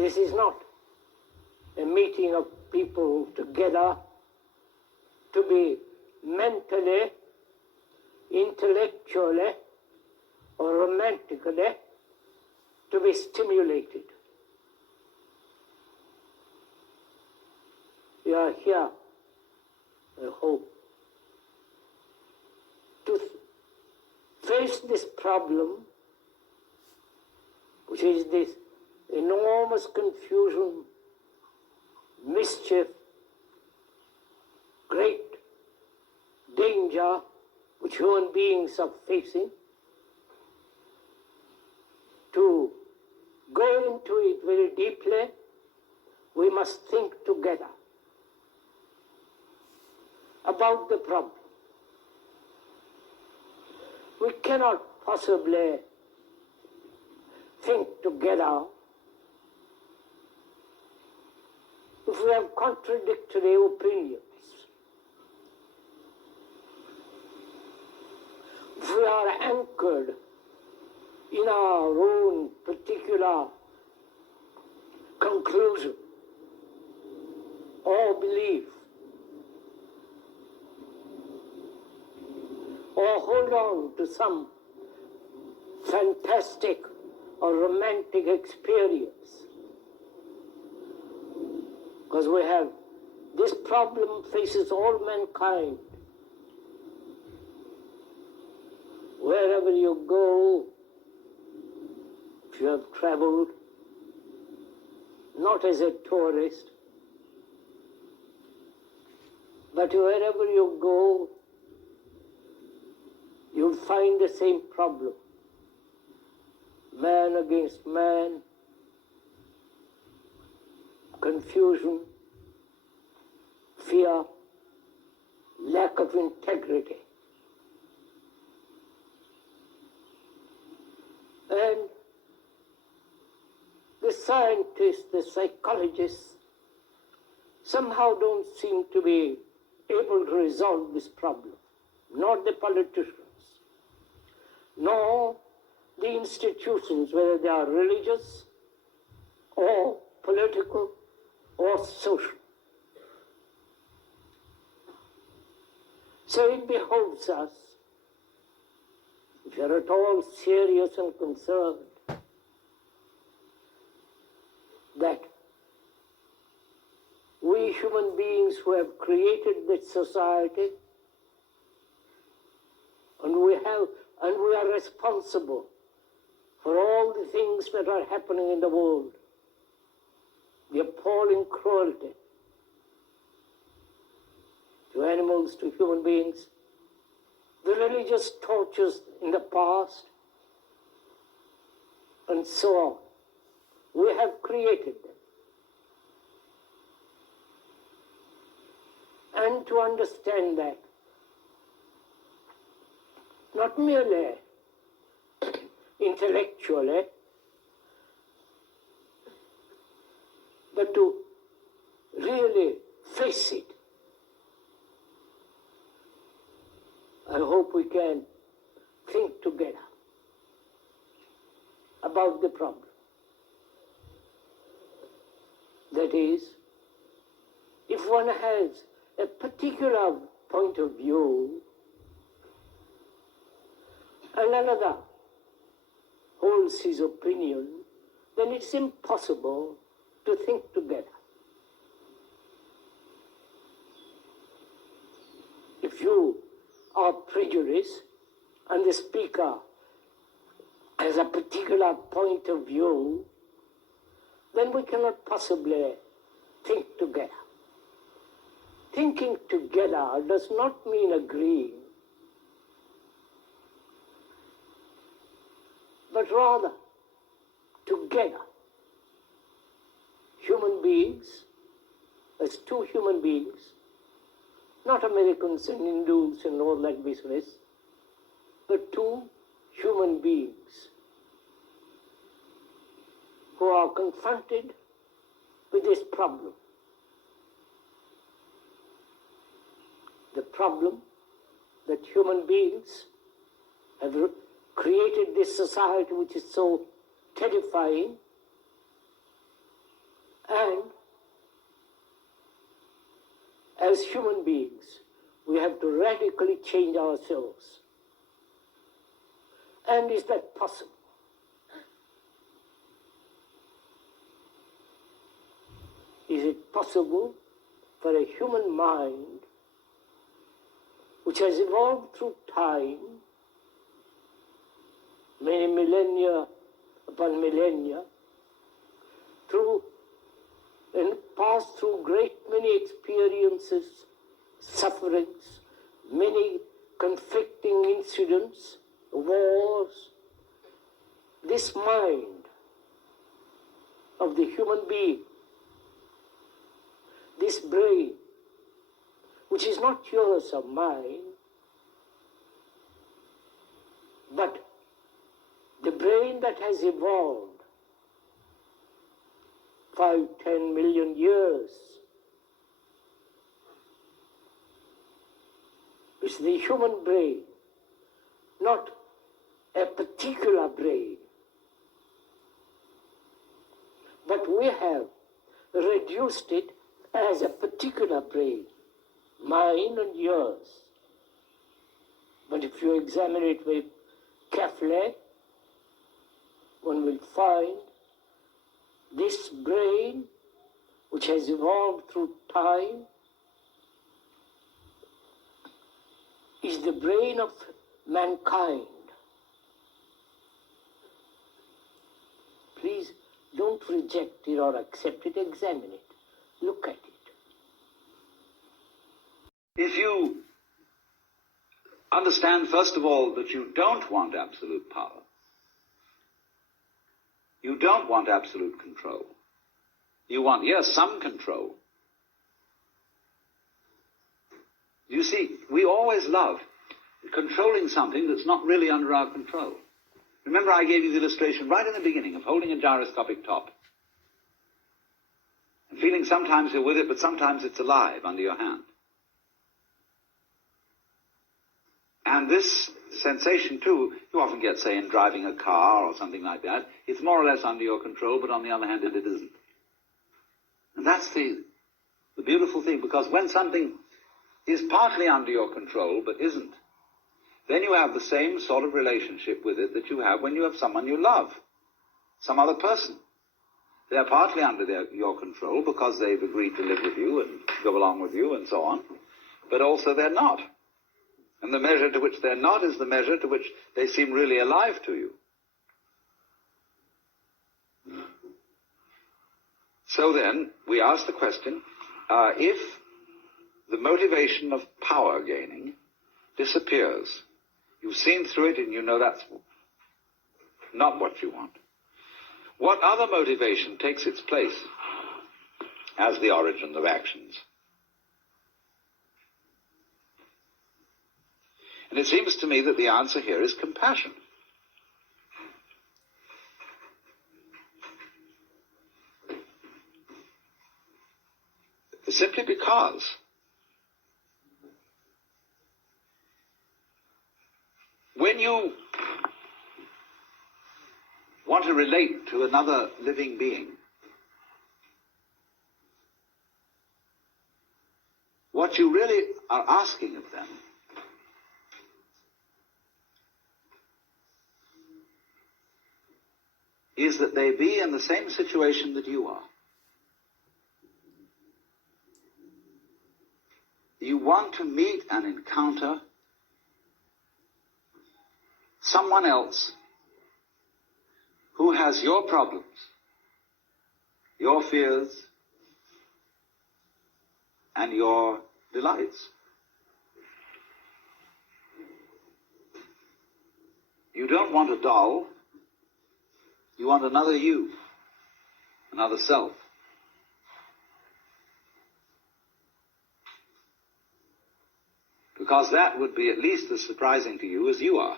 This is not a meeting of people together to be mentally, intellectually, or romantically to be stimulated. We are here, I hope, to face this problem, which is this enormous confusion, mischief, great danger which human beings are facing. To go into it very deeply, we must think together about the problem. We cannot possibly think together if we have contradictory opinions. If we are anchored in our own particular conclusion or belief, or hold on to some fantastic or romantic experience. Because we have, this problem faces all mankind. Wherever you go, if you have traveled, not as a tourist, but wherever you go, you'll find the same problem. Man against man, confusion, fear, lack of integrity. And the scientists, the psychologists, somehow don't seem to be able to resolve this problem, not the politicians, nor the institutions, whether they are religious or political or social. So it behoves us, if you are at all serious and concerned, that we human beings who have created this society, and we are responsible for all the things that are happening in the world, the appalling cruelty to animals, to human beings, the religious tortures in the past, and so on. We have created them. And to understand that, not merely intellectually, but to really face it. I hope we can think together about the problem. That is, if one has a particular point of view and another holds his opinion, then it's impossible to think together. If you are prejudiced and the speaker has a particular point of view, then we cannot possibly think together. Thinking together does not mean agreeing, but rather together, human beings, as two human beings, not Americans and Hindus and all that business, but two human beings who are confronted with this problem. The problem that human beings have created this society which is so terrifying, And as human beings, we have to radically change ourselves. And is that possible? Is it possible for a human mind which has evolved through time, many millennia upon millennia, and passed through great many experiences, sufferings, many conflicting incidents, wars, this mind of the human being, this brain, which is not yours or mine, but the brain that has evolved 5-10 million years, is the human brain, not a particular brain, but we have reduced it as a particular brain, mine and yours. But if you examine it very carefully, one will find this brain, which has evolved through time, is the brain of mankind. Please don't reject it or accept it, examine it, look at it. If you understand, first of all, that you don't want absolute power, you don't want absolute control. You want, yes, some control. You see, we always love controlling something that's not really under our control. Remember I gave you the illustration right in the beginning of holding a gyroscopic top and feeling sometimes you're with it, but sometimes it's alive under your hand. And this sensation, too, you often get, say, in driving a car or something like that. It's more or less under your control, but on the other hand, it isn't. And that's the beautiful thing, because when something is partly under your control, but isn't, then you have the same sort of relationship with it that you have when you have someone you love, some other person. They're partly under your control because they've agreed to live with you and go along with you and so on, but also they're not. And the measure to which they're not is the measure to which they seem really alive to you. So then, we ask the question, if the motivation of power gaining disappears, you've seen through it and you know that's not what you want, what other motivation takes its place as the origin of actions? And it seems to me that the answer here is compassion. Simply because when you want to relate to another living being, what you really are asking of them is that they be in the same situation that you are. You want to meet and encounter someone else who has your problems, your fears, and your delights. You don't want a doll. You want another you, another self. Because that would be at least as surprising to you as you are.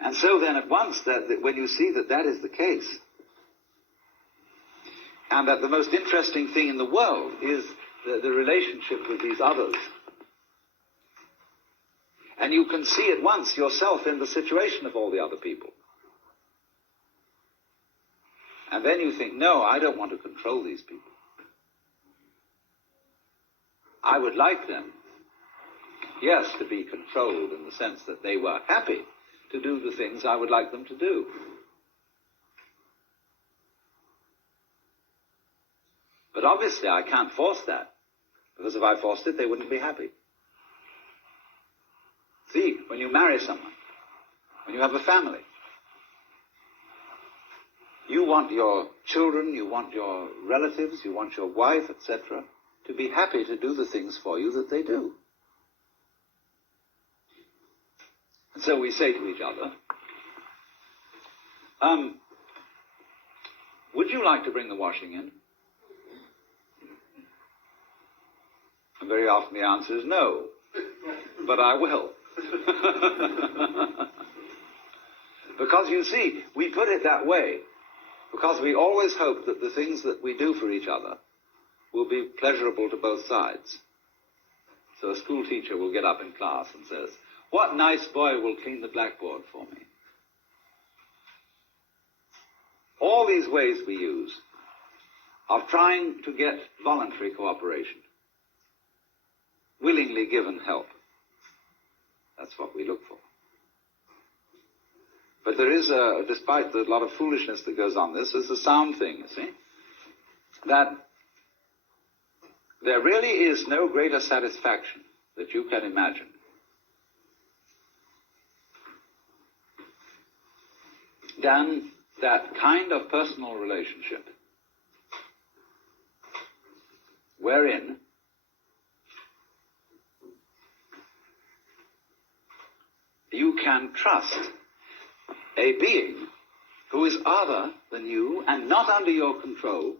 And so then at once, that when you see that that is the case, and that the most interesting thing in the world is the relationship with these others, And you can see at once yourself in the situation of all the other people. And then you think, no, I don't want to control these people. I would like them, yes, to be controlled in the sense that they were happy to do the things I would like them to do. But obviously I can't force that, because if I forced it, they wouldn't be happy. See, when you marry someone, when you have a family, you want your children, you want your relatives, you want your wife, etc., to be happy to do the things for you that they do. And so we say to each other, would you like to bring the washing in? And very often the answer is no, but I will. Because you see, we put it that way because we always hope that the things that we do for each other will be pleasurable to both sides. So a school teacher will get up in class and says, "What nice boy will clean the blackboard for me?" All these ways we use of trying to get voluntary cooperation, willingly given help. That's what we look for. But there is, despite the lot of foolishness that goes on, this is a sound thing, you see, that there really is no greater satisfaction that you can imagine than that kind of personal relationship wherein you can trust a being who is other than you and not under your control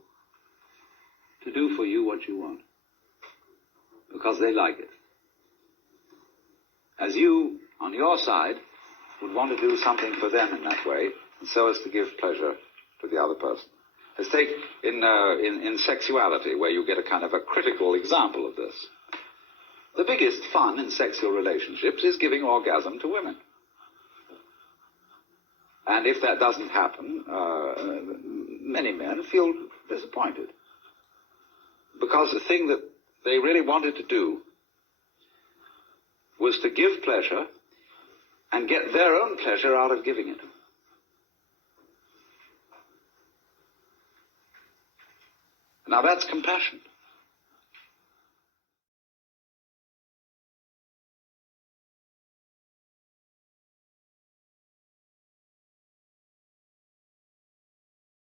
to do for you what you want, because they like it. As you, on your side, would want to do something for them in that way, and so as to give pleasure to the other person. Let's take in sexuality, where you get a kind of a critical example of this. The biggest fun in sexual relationships is giving orgasm to women. And if that doesn't happen, many men feel disappointed. Because the thing that they really wanted to do was to give pleasure and get their own pleasure out of giving it. Now that's compassion.